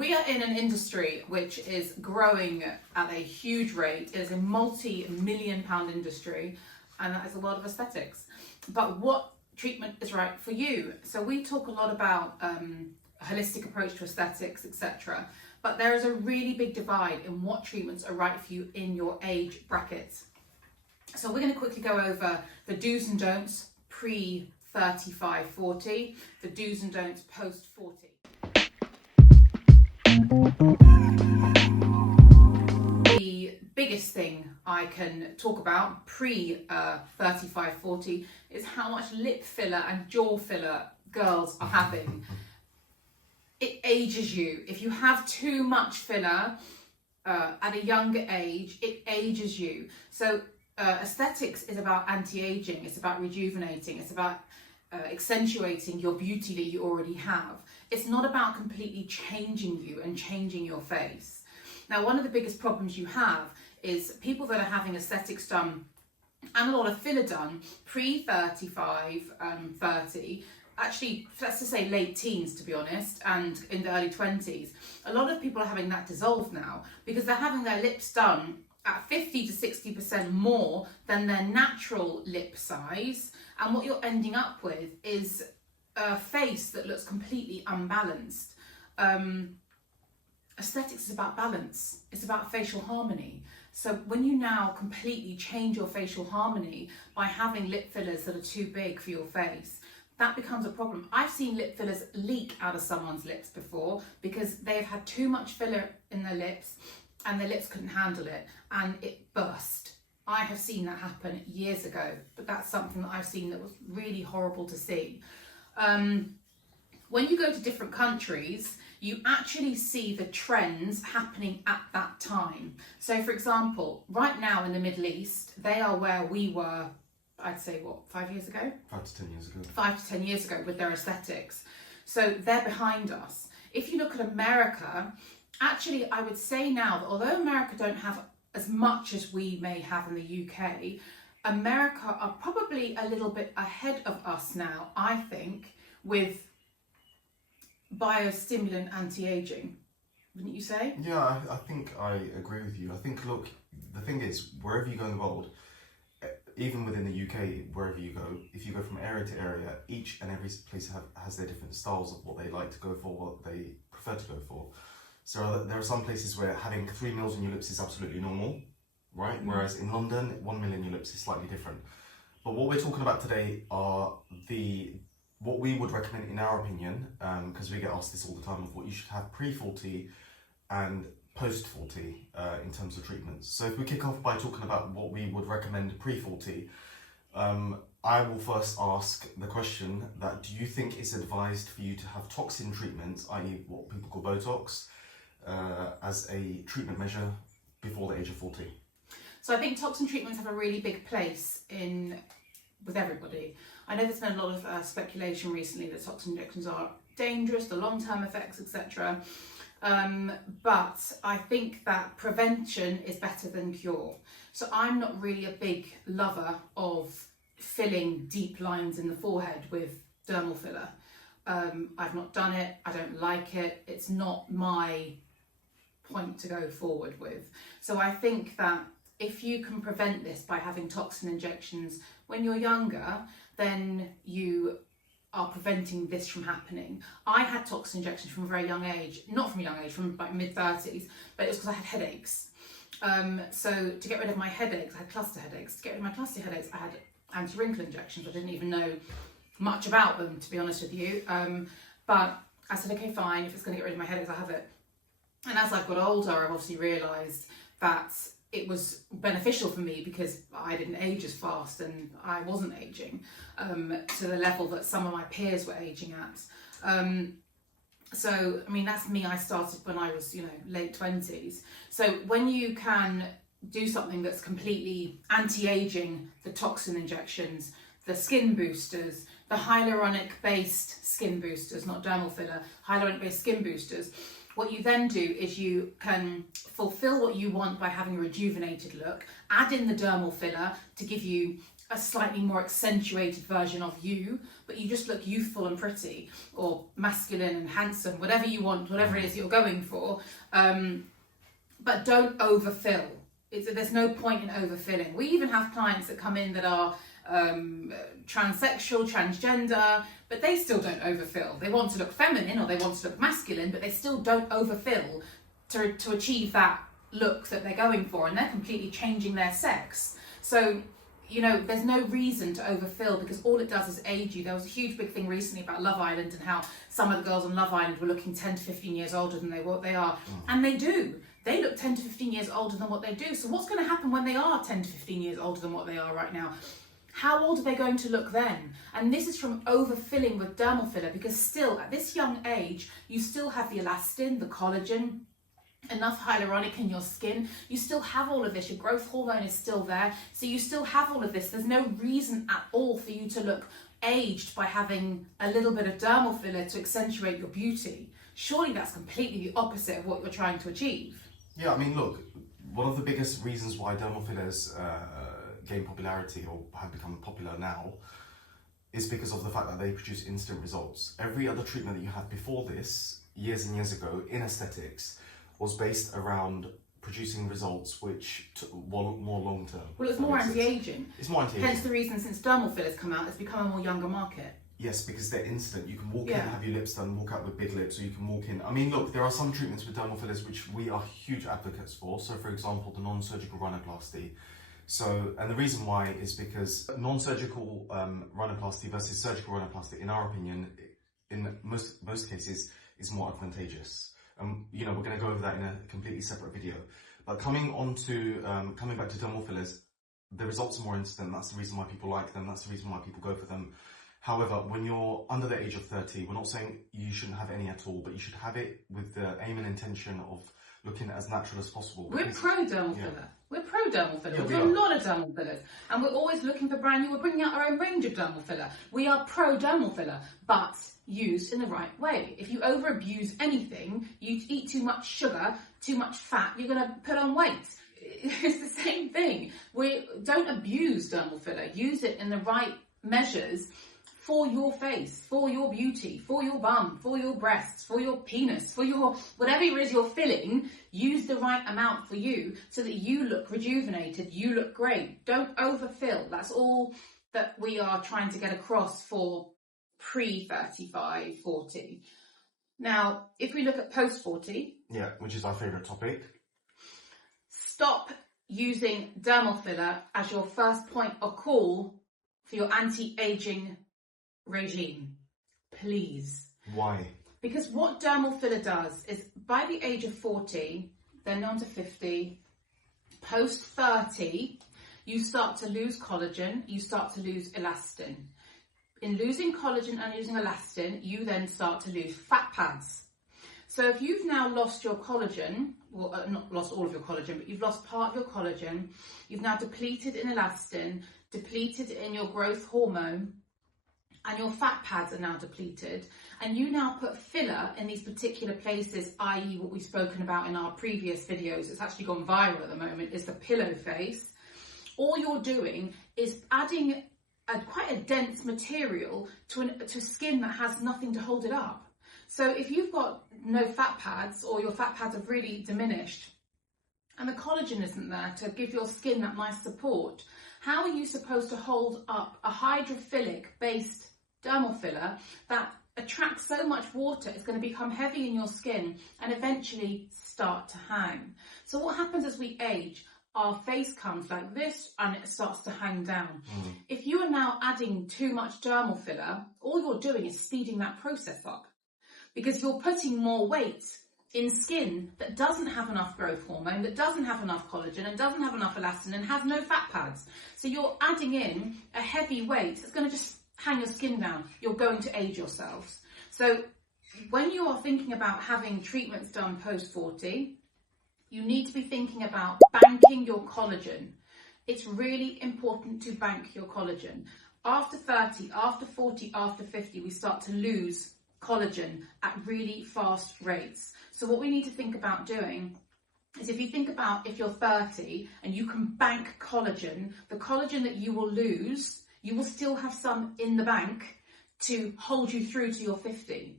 we are in an industry which is growing at a huge rate. It is a multi-million pound industry, and that is a lot of aesthetics. But what treatment is right for you? So we talk a lot about a holistic approach to aesthetics, etc. But there is a really big divide in what treatments are right for you in your age bracket. So we're going to quickly go over the do's and don'ts pre-35-40, the do's and don'ts post-40. The biggest thing I can talk about pre-35-40 is how much lip filler and jaw filler girls are having. It ages you. If you have too much filler at a younger age, it ages you. So aesthetics is about anti-aging, it's about rejuvenating, it's about accentuating your beauty that you already have. It's not about completely changing you and changing your face. Now, one of the biggest problems you have is people that are having aesthetics done and a lot of filler done pre-35, 30, actually, let's just say late teens, to be honest, and in the early 20s. A lot of people are having that dissolve now because they're having their lips done at 50 to 60% more than their natural lip size. And what you're ending up with is a face that looks completely unbalanced. Aesthetics is about balance. It's about facial harmony. So when you now completely change your facial harmony by having lip fillers that are too big for your face, that becomes a problem. I've seen lip fillers leak out of someone's lips before because they've had too much filler in their lips and their lips couldn't handle it and it burst. I have seen that happen years ago, but that's something that I've seen that was really horrible to see. When you go to different countries, you actually see the trends happening at that time. So for example, right now in the Middle East, they are where we were, I'd say, what, 5 years ago? 5 to 10 years ago. 5 to 10 years ago with their aesthetics. So they're behind us. If you look at America, actually, I would say now that although America don't have as much as we may have in the UK, America are probably a little bit ahead of us now, I think, with biostimulant anti-aging. Wouldn't you say? Yeah, I think I agree with you. I think, look, the thing is, wherever you go in the world, even within the UK, wherever you go, if you go from area to area, each and every place has their different styles of what they like to go for, what they prefer to go for. So there are some places where having 3 mils on your lips is absolutely normal, right? Mm-hmm. Whereas in London, 1 mil in your lips is slightly different. But what we're talking about today are what we would recommend in our opinion, because we get asked this all the time, of what you should have pre-40 and post-40 in terms of treatments. So if we kick off by talking about what we would recommend pre-40, I will first ask the question that, do you think it's advised for you to have toxin treatments, i.e. what people call Botox, as a treatment measure before the age of 40? So I think toxin treatments have a really big place with everybody. I know there's been a lot of speculation recently that toxin injections are dangerous, the long-term effects, etc. But I think that prevention is better than cure. So I'm not really a big lover of filling deep lines in the forehead with dermal filler. I've not done it, I don't like it, it's not my point to go forward with. So I think that if you can prevent this by having toxin injections when you're younger, then you are preventing this from happening. I had toxin injections from a very young age, not from a young age, from like mid-30s, but it was because I had headaches. So to get rid of my headaches, I had cluster headaches. To get rid of my cluster headaches, I had anti-wrinkle injections. I didn't even know much about them, to be honest with you. But I said, okay, fine, if it's going to get rid of my headaches, I'll have it. And as I've got older, I've obviously realised that it was beneficial for me because I didn't age as fast and I wasn't aging to the level that some of my peers were aging at. So, I mean, that's me. I started when I was, late 20s. So when you can do something that's completely anti-aging, the toxin injections, the skin boosters, the hyaluronic-based skin boosters, not dermal filler, hyaluronic-based skin boosters, what you then do is you can fulfill what you want by having a rejuvenated look, add in the dermal filler to give you a slightly more accentuated version of you, but you just look youthful and pretty, or masculine and handsome, whatever you want, whatever it is you're going for. But don't overfill. There's no point in overfilling. We even have clients that come in that are transsexual, transgender, but they still don't overfill. They want to look feminine or they want to look masculine, but they still don't overfill to achieve that look that they're going for, and they're completely changing their sex. So, you know, there's no reason to overfill, because all it does is age you. There was a huge big thing recently about Love Island and how some of the girls on Love Island were looking 10 to 15 years older than what they are. And they do. They look 10 to 15 years older than what they do. So what's going to happen when they are 10 to 15 years older than what they are right now? How old are they going to look then? And this is from overfilling with dermal filler, because still at this young age, you still have the elastin, the collagen, enough hyaluronic in your skin. You still have all of this. Your growth hormone is still there. So you still have all of this. There's no reason at all for you to look aged by having a little bit of dermal filler to accentuate your beauty. Surely that's completely the opposite of what you're trying to achieve. Yeah, I mean, look, one of the biggest reasons why dermal fillers gain popularity or have become popular now is because of the fact that they produce instant results. Every other treatment that you had before this, years and years ago, in aesthetics, was based around producing results which were more long term. Well, it's more anti-aging. It's more anti-aging. Hence the reason, since dermal fillers come out, it's become a more younger market. Yes, because they're instant. You can walk in, have your lips done, walk out with big lips, or you can walk in. I mean, look, there are some treatments with dermal fillers which we are huge advocates for. So, for example, the non-surgical rhinoplasty. So, and the reason why is because non-surgical rhinoplasty versus surgical rhinoplasty, in our opinion, in most cases, is more advantageous. You know, we're going to go over that in a completely separate video. But coming back to dermal fillers, the results are more instant. That's the reason why people like them. That's the reason why people go for them. However, when you're under the age of 30, we're not saying you shouldn't have any at all, but you should have it with the aim and intention of looking as natural as possible. We're pro-dermal filler. We're pro-dermal filler. Yeah, We've got a lot of dermal fillers. And we're always looking for brand new. We're bringing out our own range of dermal filler. We are pro-dermal filler, but used in the right way. If you over-abuse anything, you eat too much sugar, too much fat, you're going to put on weight. It's the same thing. We don't abuse dermal filler. Use it in the right measures for your face, for your beauty, for your bum, for your breasts, for your penis, for your whatever it is you're filling. Use the right amount for you so that you look rejuvenated, you look great. Don't overfill. That's all that we are trying to get across for pre-35, 40. Now, if we look at post-40... Yeah, which is our favourite topic. Stop using dermal filler as your first point of call for your anti-aging regime, please. Why? Because what dermal filler does is, by the age of 40, then on to 50, post 30, you start to lose collagen, you start to lose elastin. In losing collagen and losing elastin, you then start to lose fat pads. So if you've now lost your collagen, well, not lost all of your collagen, but you've lost part of your collagen, you've now depleted in elastin, depleted in your growth hormone, and your fat pads are now depleted, and you now put filler in these particular places, i.e. what we've spoken about in our previous videos, it's actually gone viral at the moment, is the pillow face. All you're doing is adding quite a dense material to skin that has nothing to hold it up. So if you've got no fat pads, or your fat pads have really diminished, and the collagen isn't there to give your skin that nice support, how are you supposed to hold up a hydrophilic based dermal filler that attracts so much water, it's going to become heavy in your skin and eventually start to hang? So what happens as we age? Our face comes like this and it starts to hang down. If you are now adding too much dermal filler, all you're doing is speeding that process up, because you're putting more weight in skin that doesn't have enough growth hormone, that doesn't have enough collagen and doesn't have enough elastin and has no fat pads. So you're adding in a heavy weight that's going to just hang your skin down. You're going to age yourselves. So when you are thinking about having treatments done post 40, you need to be thinking about banking your collagen. It's really important to bank your collagen. After 30, after 40, after 50, we start to lose collagen at really fast rates. So what we need to think about doing is if you think about if you're 30 and you can bank collagen, the collagen that you will lose, you will still have some in the bank to hold you through to your 50.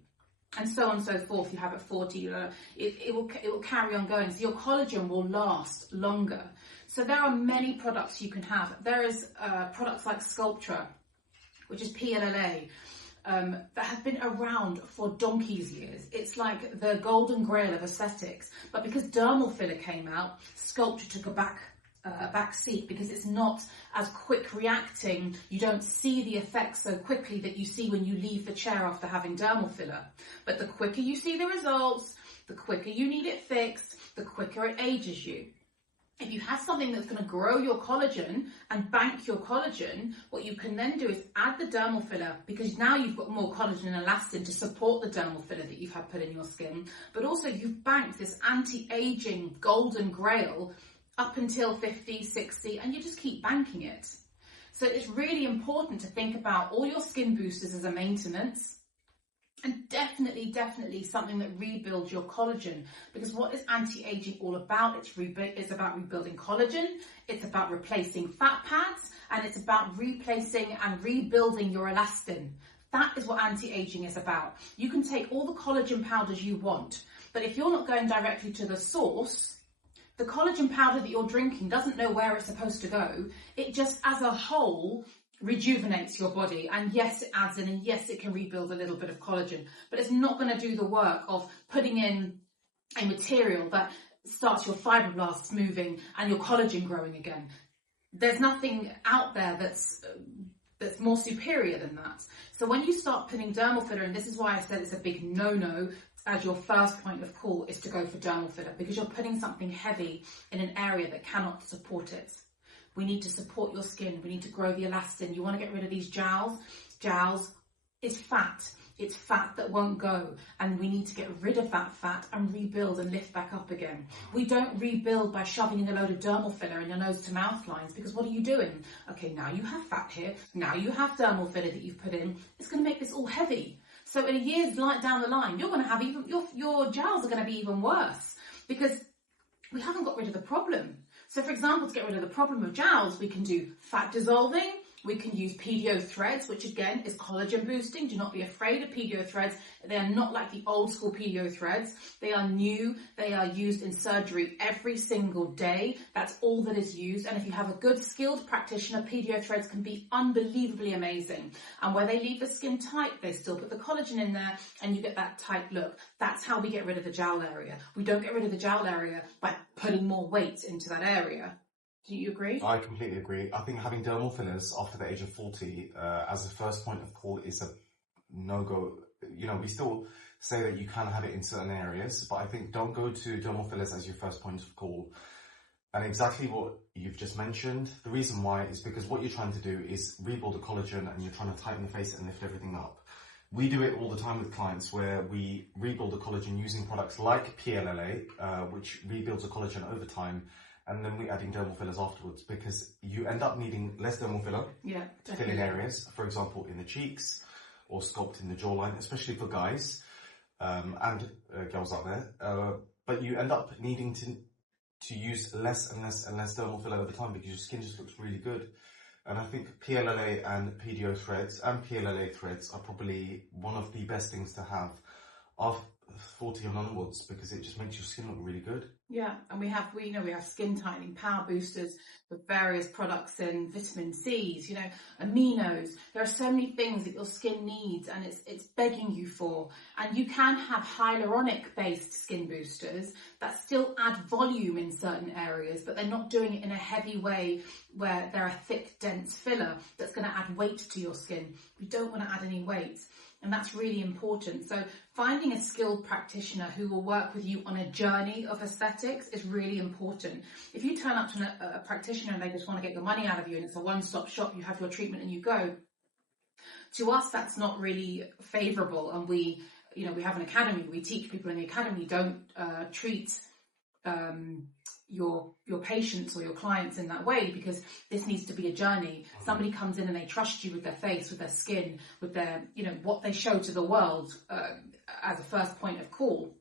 And so on and so forth. You have at 40, it will carry on going. So your collagen will last longer. So there are many products you can have. There is products like Sculptra, which is PLLA, that have been around for donkey's years. It's like the golden grail of aesthetics. But because dermal filler came out, Sculptra took a back seat because it's not as quick reacting. You don't see the effects so quickly that you see when you leave the chair after having dermal filler. But the quicker you see the results, the quicker you need it fixed, the quicker it ages you. If you have something that's going to grow your collagen and bank your collagen, what you can then do is add the dermal filler, because now you've got more collagen and elastin to support the dermal filler that you've had put in your skin. But also you've banked this anti-aging golden grail up until 50, 60, and you just keep banking it. So it's really important to think about all your skin boosters as a maintenance, and definitely something that rebuilds your collagen, because what is anti-aging all about? It's about rebuilding collagen, it's about replacing fat pads, and it's about replacing and rebuilding your elastin. That is what anti-aging is about. You can take all the collagen powders you want, but if you're not going directly to the source, the collagen powder that you're drinking doesn't know where it's supposed to go. It just, as a whole, rejuvenates your body. And yes, it adds in, and yes, it can rebuild a little bit of collagen, but it's not going to do the work of putting in a material that starts your fibroblasts moving and your collagen growing again. There's nothing out there that's more superior than that. So when you start putting dermal filler, and this is why I said it's a big no-no as your first point of call, is to go for dermal filler, because you're putting something heavy in an area that cannot support it. We need to support your skin. We need to grow the elastin. You want to get rid of these jowls. Jowls is fat. It's fat that won't go. And we need to get rid of that fat and rebuild and lift back up again. We don't rebuild by shoving in a load of dermal filler in your nose to mouth lines, because what are you doing? Okay, now you have fat here. Now you have dermal filler that you've put in. It's going to make this all heavy. So in a year's light down the line, you're going to have even, your jowls are going to be even worse, because we haven't got rid of the problem. So for example, to get rid of the problem of jowls, we can do fat dissolving, we can use PDO threads, which again is collagen boosting. Do not be afraid of PDO threads. They are not like the old school PDO threads. They are new. They are used in surgery every single day. That's all that is used. And if you have a good skilled practitioner, PDO threads can be unbelievably amazing. And where they leave the skin tight, they still put the collagen in there and you get that tight look. That's how we get rid of the jowl area. We don't get rid of the jowl area by putting more weight into that area. Do you agree? I completely agree. I think having dermal fillers after the age of 40 as a first point of call is a no-go. You know, we still say that you can have it in certain areas, but I think don't go to dermal fillers as your first point of call. And exactly what you've just mentioned, the reason why is because what you're trying to do is rebuild the collagen and you're trying to tighten the face and lift everything up. We do it all the time with clients where we rebuild the collagen using products like PLLA, which rebuilds the collagen over time. And then we add in dermal fillers afterwards, because you end up needing less dermal filler to fill in areas, for example, in the cheeks or sculpt in the jawline, especially for guys and girls out there. But you end up needing to use less and less dermal filler over time, because your skin just looks really good. And I think PLLA and PDO threads and PLLA threads are probably one of the best things to have of 40 and onwards, because it just makes your skin look really good. Yeah, and we have skin tightening power boosters with various products in vitamin C's, aminos. There are so many things that your skin needs, and it's begging you for. And you can have hyaluronic based skin boosters that still add volume in certain areas, but they're not doing it in a heavy way where they're a thick, dense filler that's going to add weight to your skin. We don't want to add any weight. And that's really important. So finding a skilled practitioner who will work with you on a journey of aesthetics is really important. If you turn up to a practitioner and they just want to get your money out of you and it's a one-stop shop, you have your treatment and you go, to us that's not really favourable. And we have an academy, we teach people in the academy, don't treat your patients or your clients in that way, because this needs to be a journey. Somebody comes in and they trust you with their face, with their skin, with their, what they show to the world as a first point of call.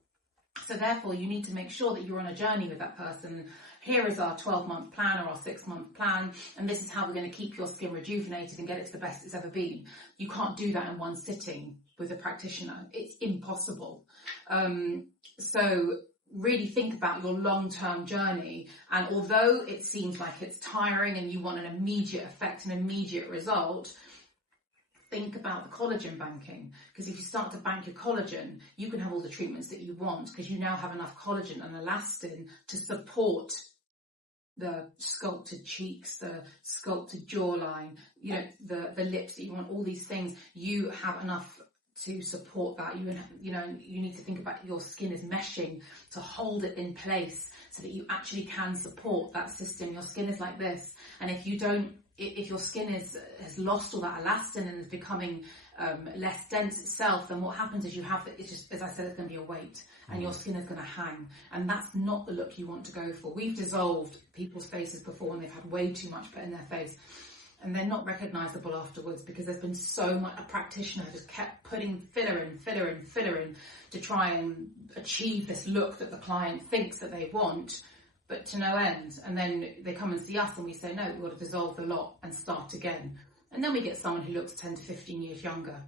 So therefore, you need to make sure that you're on a journey with that person. Here is our 12-month plan or our 6-month plan, and this is how we're going to keep your skin rejuvenated and get it to the best it's ever been. You can't do that in one sitting with a practitioner. It's impossible. So really think about your long-term journey, and although it seems like it's tiring and you want an immediate effect, an immediate result, think about the collagen banking, because if you start to bank your collagen, you can have all the treatments that you want, because you now have enough collagen and elastin to support the sculpted cheeks, the sculpted jawline, you know, the lips that you want, all these things. You have enough to support that. You know, you need to think about your skin is meshing to hold it in place so that you actually can support that system. Your skin is like this, and if you don't, if your skin has lost all that elastin and is becoming less dense itself, then what happens is you have, it's just, as I said, it's going to be a weight, and your skin is going to hang, and that's not the look you want to go for. We've dissolved people's faces before and they've had way too much put in their face, and they're not recognisable afterwards because there's been so much. A practitioner just kept putting filler in to try and achieve this look that the client thinks that they want, but to no end. And then they come and see us and we say, no, we've got to dissolve the lot and start again. And then we get someone who looks 10 to 15 years younger.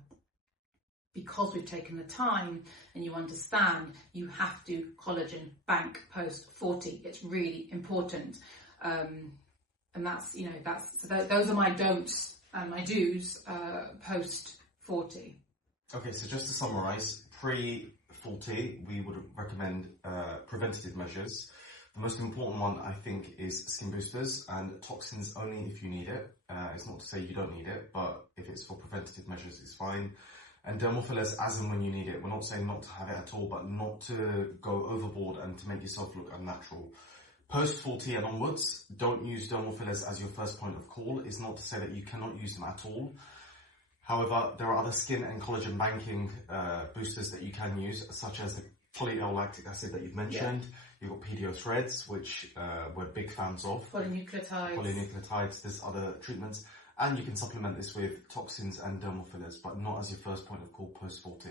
Because we've taken the time and you understand, you have to collagen bank post 40. It's really important. And that's, you know, so those are my don'ts and my do's post 40. Okay, so just to summarise, pre-40, we would recommend preventative measures. The most important one, I think, is skin boosters and toxins only if you need it. It's not to say you don't need it, but if it's for preventative measures, it's fine. And dermal fillers as and when you need it. We're not saying not to have it at all, but not to go overboard and to make yourself look unnatural. Post 40 and onwards, don't use dermal fillers as your first point of call. It's not to say that you cannot use them at all. However, there are other skin and collagen banking boosters that you can use, such as the poly-L-lactic acid that you've mentioned. Yeah. You've got PDO threads, which we're big fans of. Polynucleotides. There's other treatments. And you can supplement this with toxins and dermal fillers, but not as your first point of call post 40.